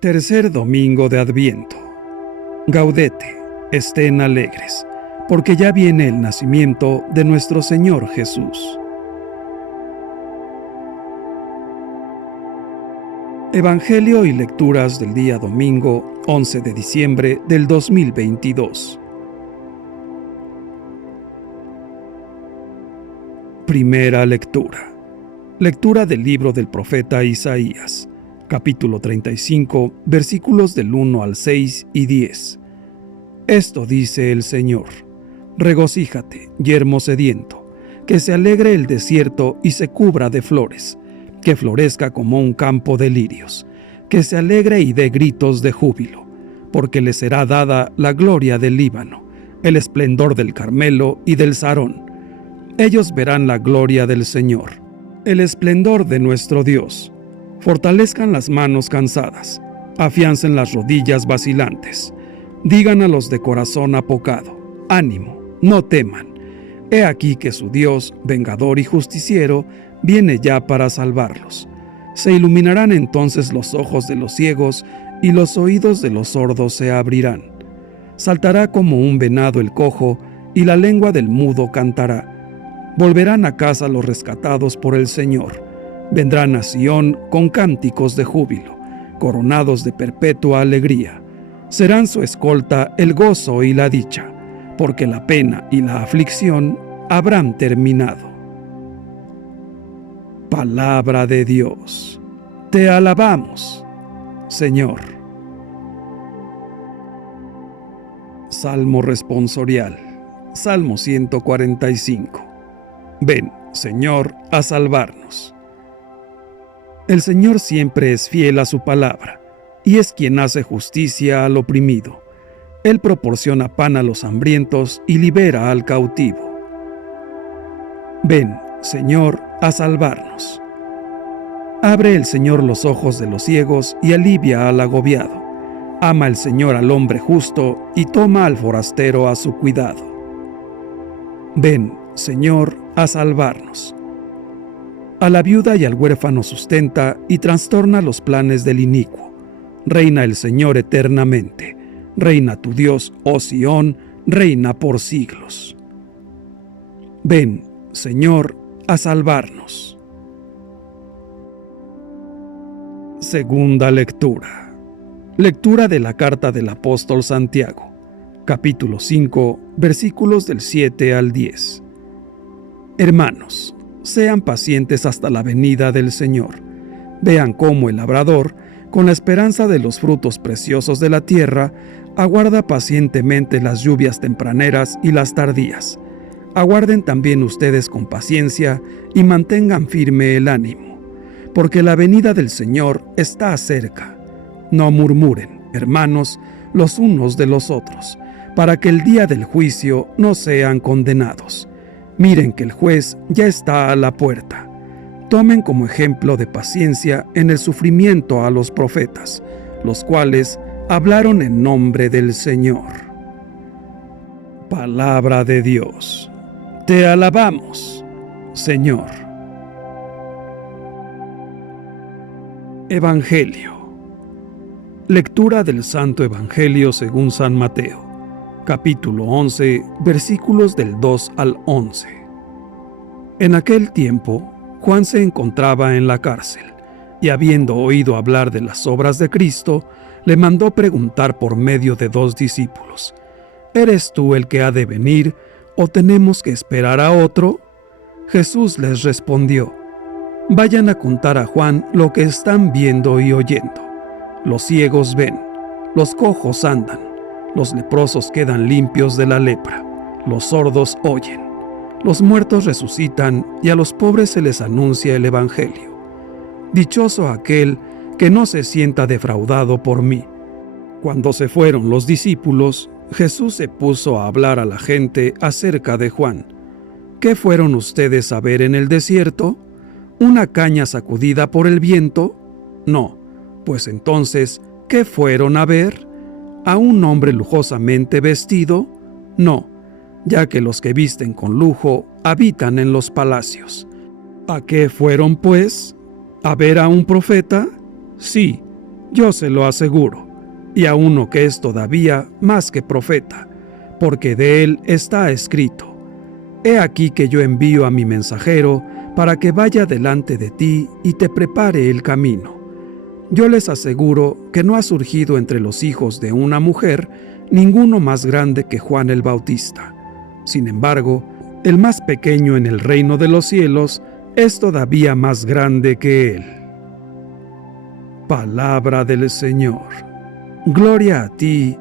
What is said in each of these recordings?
Tercer domingo de Adviento. Gaudete, estén alegres, porque ya viene el nacimiento de nuestro Señor Jesús. Evangelio y lecturas del día domingo 11 de diciembre del 2022. Primera lectura. Lectura del libro del profeta Isaías, capítulo 35, versículos del 1 al 6 y 10. Esto dice el Señor: regocíjate, yermo sediento, que se alegre el desierto y se cubra de flores, que florezca como un campo de lirios, que se alegre y dé gritos de júbilo, porque le será dada la gloria del Líbano, el esplendor del Carmelo y del Sarón. Ellos verán la gloria del Señor, el esplendor de nuestro Dios. Fortalezcan las manos cansadas, afiancen las rodillas vacilantes. Digan a los de corazón apocado: ánimo, no teman. He aquí que su Dios, vengador y justiciero, viene ya para salvarlos. Se iluminarán entonces los ojos de los ciegos y los oídos de los sordos se abrirán. Saltará como un venado el cojo y la lengua del mudo cantará. Volverán a casa los rescatados por el Señor. Vendrán a Sión con cánticos de júbilo, coronados de perpetua alegría. Serán su escolta el gozo y la dicha, porque la pena y la aflicción habrán terminado. Palabra de Dios. Te alabamos, Señor. Salmo responsorial. Salmo 145. Ven, Señor, a salvarnos. El Señor siempre es fiel a su palabra, y es quien hace justicia al oprimido. Él proporciona pan a los hambrientos y libera al cautivo. Ven, Señor, a salvarnos. Abre el Señor los ojos de los ciegos y alivia al agobiado. Ama el Señor al hombre justo y toma al forastero a su cuidado. Ven, Señor, a salvarnos. A la viuda y al huérfano sustenta y trastorna los planes del inicuo. Reina el Señor eternamente. Reina tu Dios, oh Sión, reina por siglos. Ven, Señor, a salvarnos. Segunda lectura. Lectura de la carta del apóstol Santiago, capítulo 5, versículos del 7 al 10. Hermanos, sean pacientes hasta la venida del Señor. Vean cómo el labrador, con la esperanza de los frutos preciosos de la tierra, aguarda pacientemente las lluvias tempraneras y las tardías. Aguarden también ustedes con paciencia y mantengan firme el ánimo, porque la venida del Señor está cerca. No murmuren, hermanos, los unos de los otros, para que el día del juicio no sean condenados. Miren que el juez ya está a la puerta. Tomen como ejemplo de paciencia en el sufrimiento a los profetas, los cuales hablaron en nombre del Señor. Palabra de Dios. Te alabamos, Señor. Evangelio. Lectura del Santo Evangelio según San Mateo, capítulo 11, versículos del 2 al 11. En aquel tiempo, Juan se encontraba en la cárcel, y habiendo oído hablar de las obras de Cristo, le mandó preguntar por medio de 2 discípulos: ¿Eres tú el que ha de venir, o tenemos que esperar a otro? Jesús les respondió: vayan a contar a Juan lo que están viendo y oyendo. Los ciegos ven, los cojos andan, los leprosos quedan limpios de la lepra, los sordos oyen, los muertos resucitan y a los pobres se les anuncia el Evangelio. Dichoso aquel que no se sienta defraudado por mí. Cuando se fueron los discípulos, Jesús se puso a hablar a la gente acerca de Juan. ¿Qué fueron ustedes a ver en el desierto? ¿Una caña sacudida por el viento? No. Pues entonces, ¿qué fueron a ver? ¿A un hombre lujosamente vestido? No, ya que los que visten con lujo habitan en los palacios. ¿A qué fueron, pues? ¿A ver a un profeta? Sí, Yo se lo aseguro, y a uno que es todavía más que profeta, porque de él está escrito: He aquí que yo envío a mi mensajero para que vaya delante de ti y te prepare el camino. Yo les aseguro que no ha surgido entre los hijos de una mujer ninguno más grande que Juan el Bautista. Sin embargo, el más pequeño en el reino de los cielos es todavía más grande que él. Palabra del Señor. Gloria a ti,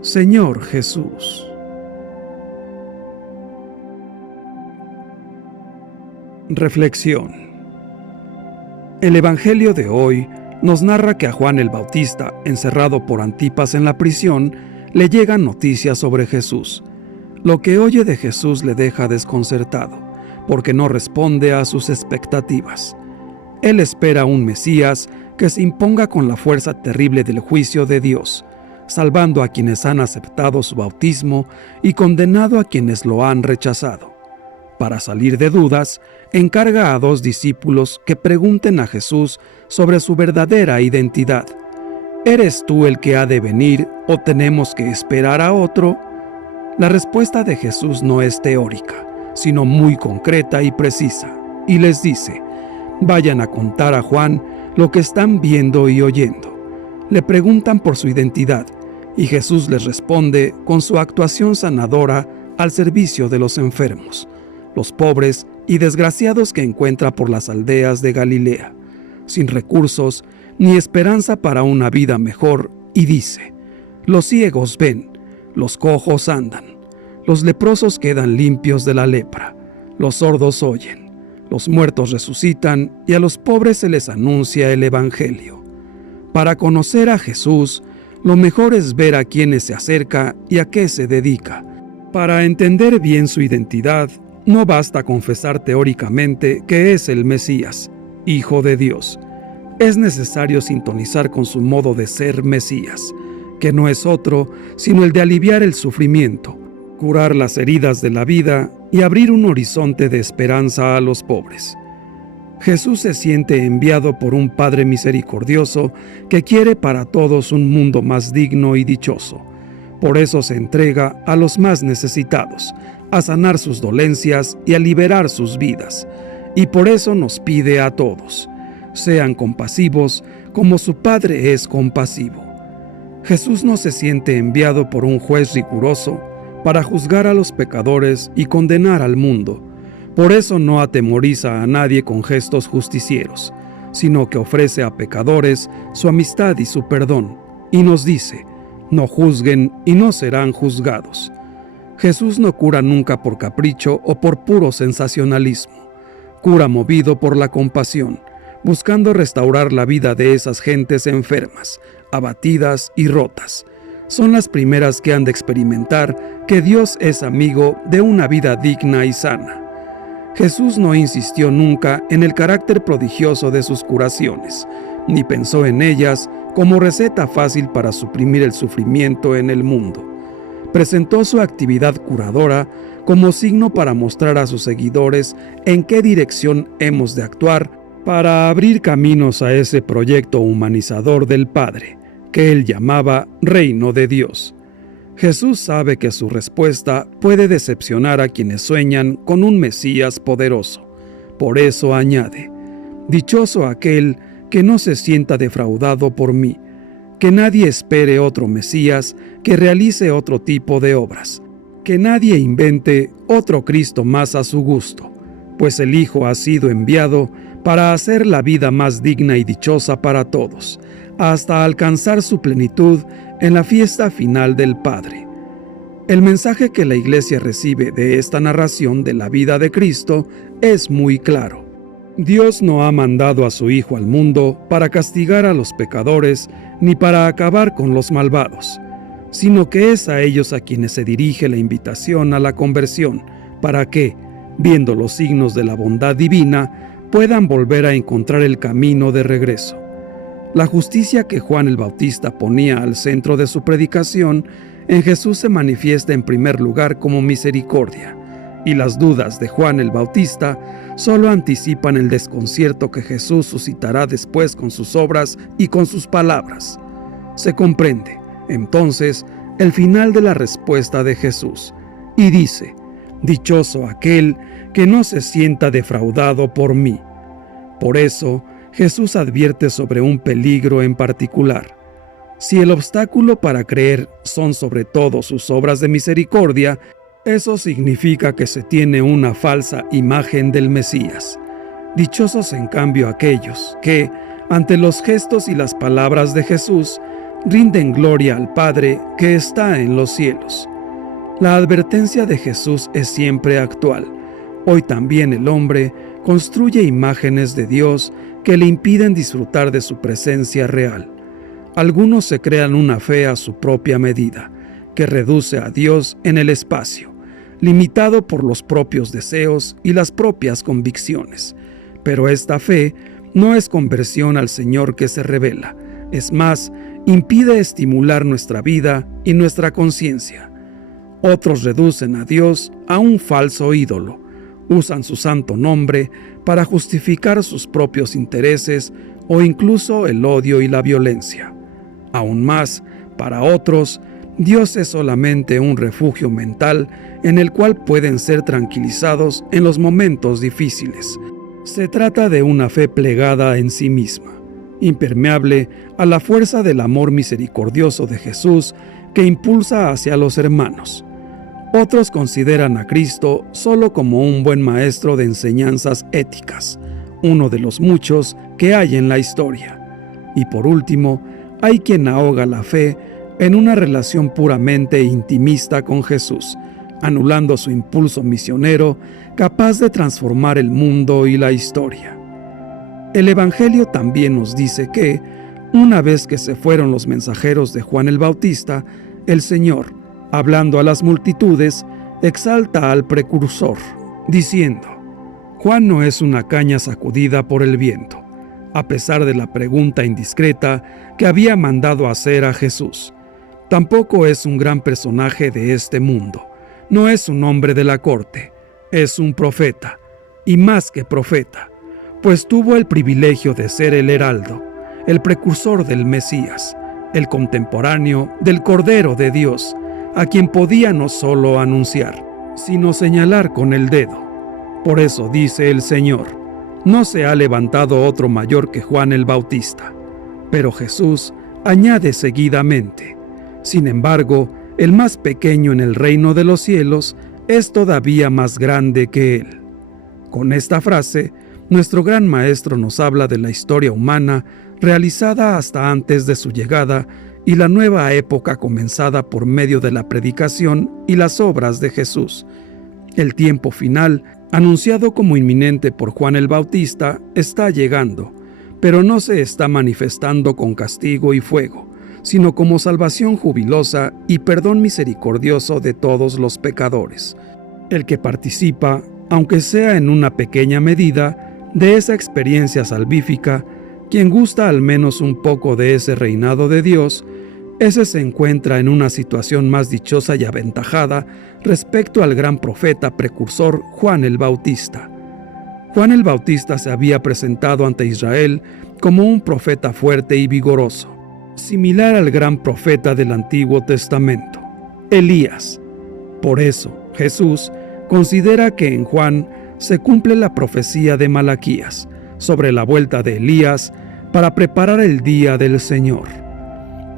Señor Jesús. Reflexión. El Evangelio de hoy nos narra que a Juan el Bautista, encerrado por Antipas en la prisión, le llegan noticias sobre Jesús. Lo que oye de Jesús le deja desconcertado, porque no responde a sus expectativas. Él espera un Mesías que se imponga con la fuerza terrible del juicio de Dios, salvando a quienes han aceptado su bautismo y condenado a quienes lo han rechazado. Para salir de dudas, encarga a 2 discípulos que pregunten a Jesús sobre su verdadera identidad. ¿Eres tú el que ha de venir o tenemos que esperar a otro? La respuesta de Jesús no es teórica, sino muy concreta y precisa, y les dice: vayan a contar a Juan lo que están viendo y oyendo. Le preguntan por su identidad, y Jesús les responde con su actuación sanadora al servicio de los enfermos, los pobres y desgraciados que encuentra por las aldeas de Galilea, sin recursos ni esperanza para una vida mejor, y dice: los ciegos ven, los cojos andan, los leprosos quedan limpios de la lepra, los sordos oyen, los muertos resucitan y a los pobres se les anuncia el Evangelio. Para conocer a Jesús, lo mejor es ver a quiénes se acerca y a qué se dedica. Para entender bien su identidad, no basta confesar teóricamente que es el Mesías, Hijo de Dios. Es necesario sintonizar con su modo de ser Mesías, que no es otro sino el de aliviar el sufrimiento, curar las heridas de la vida y abrir un horizonte de esperanza a los pobres. Jesús se siente enviado por un Padre misericordioso que quiere para todos un mundo más digno y dichoso. Por eso se entrega a los más necesitados, a sanar sus dolencias y a liberar sus vidas. Y por eso nos pide a todos: sean compasivos como su Padre es compasivo. Jesús no se siente enviado por un juez riguroso para juzgar a los pecadores y condenar al mundo. Por eso no atemoriza a nadie con gestos justicieros, sino que ofrece a pecadores su amistad y su perdón, y nos dice: no juzguen y no serán juzgados. Jesús no cura nunca por capricho o por puro sensacionalismo. Cura movido por la compasión, buscando restaurar la vida de esas gentes enfermas, abatidas y rotas. Son las primeras que han de experimentar que Dios es amigo de una vida digna y sana. Jesús no insistió nunca en el carácter prodigioso de sus curaciones, ni pensó en ellas como receta fácil para suprimir el sufrimiento en el mundo. Presentó su actividad curadora como signo para mostrar a sus seguidores en qué dirección hemos de actuar para abrir caminos a ese proyecto humanizador del Padre, que él llamaba Reino de Dios. Jesús sabe que su respuesta puede decepcionar a quienes sueñan con un Mesías poderoso. Por eso añade: dichoso aquel que no se sienta defraudado por mí, que nadie espere otro Mesías que realice otro tipo de obras, que nadie invente otro Cristo más a su gusto, pues el Hijo ha sido enviado para hacer la vida más digna y dichosa para todos, hasta alcanzar su plenitud en la fiesta final del Padre. El mensaje que la Iglesia recibe de esta narración de la vida de Cristo es muy claro. Dios no ha mandado a su Hijo al mundo para castigar a los pecadores ni para acabar con los malvados, sino que es a ellos a quienes se dirige la invitación a la conversión, para que, viendo los signos de la bondad divina, puedan volver a encontrar el camino de regreso. La justicia que Juan el Bautista ponía al centro de su predicación, en Jesús se manifiesta en primer lugar como misericordia, y las dudas de Juan el Bautista solo anticipan el desconcierto que Jesús suscitará después con sus obras y con sus palabras. Se comprende, entonces, el final de la respuesta de Jesús, y dice: «Dichoso aquel que no se sienta defraudado por mí». Por eso, Jesús advierte sobre un peligro en particular. Si el obstáculo para creer son sobre todo sus obras de misericordia, eso significa que se tiene una falsa imagen del Mesías. Dichosos en cambio aquellos que, ante los gestos y las palabras de Jesús, rinden gloria al Padre que está en los cielos. La advertencia de Jesús es siempre actual. Hoy también el hombre construye imágenes de Dios que le impiden disfrutar de su presencia real. Algunos se crean una fe a su propia medida, que reduce a Dios en el espacio, limitado por los propios deseos y las propias convicciones. Pero esta fe no es conversión al Señor que se revela, es más, impide estimular nuestra vida y nuestra conciencia. Otros reducen a Dios a un falso ídolo, usan su santo nombre para justificar sus propios intereses o incluso el odio y la violencia. Aún más, para otros, Dios es solamente un refugio mental en el cual pueden ser tranquilizados en los momentos difíciles. Se trata de una fe plegada en sí misma, impermeable a la fuerza del amor misericordioso de Jesús que impulsa hacia los hermanos. Otros consideran a Cristo solo como un buen maestro de enseñanzas éticas, uno de los muchos que hay en la historia. Y por último, hay quien ahoga la fe en una relación puramente intimista con Jesús, anulando su impulso misionero capaz de transformar el mundo y la historia. El Evangelio también nos dice que, una vez que se fueron los mensajeros de Juan el Bautista, el Señor, hablando a las multitudes, exalta al precursor, diciendo: «Juan no es una caña sacudida por el viento», a pesar de la pregunta indiscreta que había mandado hacer a Jesús. Tampoco es un gran personaje de este mundo, no es un hombre de la corte, es un profeta, y más que profeta, pues tuvo el privilegio de ser el heraldo, el precursor del Mesías, el contemporáneo del Cordero de Dios, a quien podía no solo anunciar, sino señalar con el dedo. Por eso dice el Señor: «No se ha levantado otro mayor que Juan el Bautista». Pero Jesús añade seguidamente: «Sin embargo, el más pequeño en el reino de los cielos es todavía más grande que él». Con esta frase, nuestro gran maestro nos habla de la historia humana realizada hasta antes de su llegada y la nueva época comenzada por medio de la predicación y las obras de Jesús. El tiempo final, anunciado como inminente por Juan el Bautista, está llegando, pero no se está manifestando con castigo y fuego, sino como salvación jubilosa y perdón misericordioso de todos los pecadores. El que participa, aunque sea en una pequeña medida, de esa experiencia salvífica, quien gusta al menos un poco de ese reinado de Dios, ese se encuentra en una situación más dichosa y aventajada respecto al gran profeta precursor Juan el Bautista. Juan el Bautista se había presentado ante Israel como un profeta fuerte y vigoroso, similar al gran profeta del Antiguo Testamento, Elías. Por eso, Jesús considera que en Juan se cumple la profecía de Malaquías sobre la vuelta de Elías para preparar el día del Señor.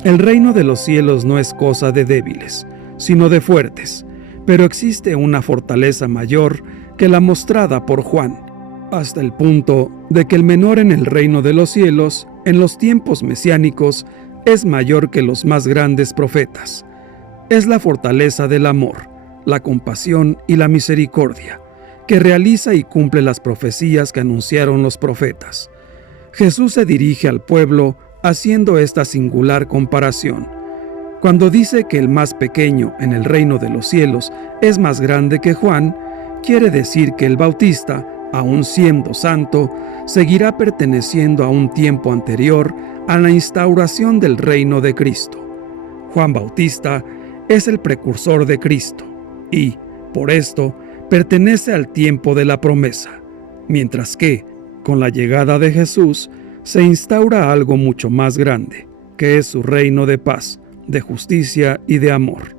El reino de los cielos no es cosa de débiles, sino de fuertes, pero existe una fortaleza mayor que la mostrada por Juan, hasta el punto de que el menor en el reino de los cielos, en los tiempos mesiánicos, es mayor que los más grandes profetas. Es la fortaleza del amor, la compasión y la misericordia, que realiza y cumple las profecías que anunciaron los profetas. Jesús se dirige al pueblo haciendo esta singular comparación. Cuando dice que el más pequeño en el reino de los cielos es más grande que Juan, quiere decir que el Bautista, aun siendo santo, seguirá perteneciendo a un tiempo anterior a la instauración del reino de Cristo. Juan Bautista es el precursor de Cristo y, por esto, pertenece al tiempo de la promesa, mientras que, con la llegada de Jesús, se instaura algo mucho más grande, que es su reino de paz, de justicia y de amor.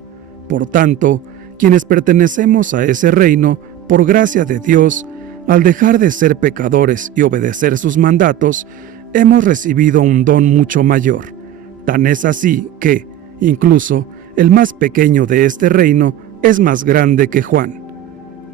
Por tanto, quienes pertenecemos a ese reino, por gracia de Dios, al dejar de ser pecadores y obedecer sus mandatos, hemos recibido un don mucho mayor. Tan es así que, incluso, el más pequeño de este reino es más grande que Juan.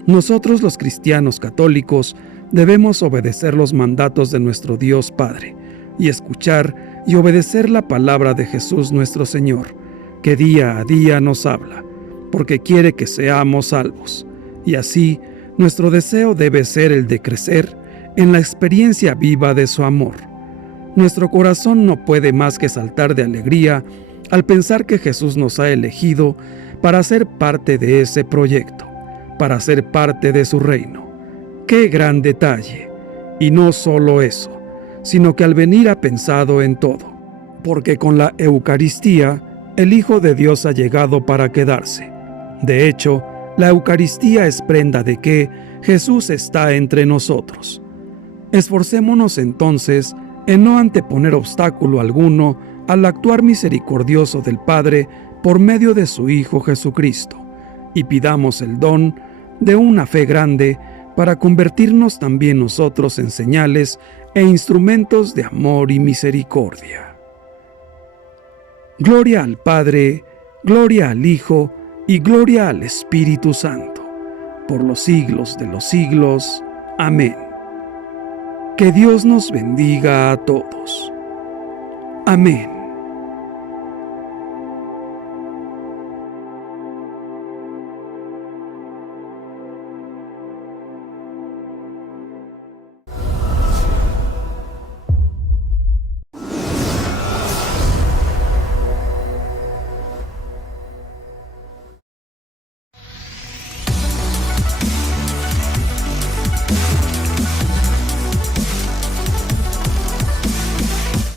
Nosotros los cristianos católicos debemos obedecer los mandatos de nuestro Dios Padre y escuchar y obedecer la palabra de Jesús nuestro Señor, que día a día nos habla, porque quiere que seamos salvos. Y así, nuestro deseo debe ser el de crecer en la experiencia viva de su amor. Nuestro corazón no puede más que saltar de alegría al pensar que Jesús nos ha elegido para ser parte de ese proyecto, para ser parte de su reino. ¡Qué gran detalle! Y no solo eso, sino que al venir ha pensado en todo, porque con la Eucaristía, el Hijo de Dios ha llegado para quedarse. De hecho, la Eucaristía es prenda de que Jesús está entre nosotros. Esforcémonos entonces en no anteponer obstáculo alguno al actuar misericordioso del Padre por medio de su Hijo Jesucristo, y pidamos el don de una fe grande para convertirnos también nosotros en señales e instrumentos de amor y misericordia. Gloria al Padre, gloria al Hijo y gloria al Espíritu Santo, por los siglos de los siglos. Amén. Que Dios nos bendiga a todos. Amén.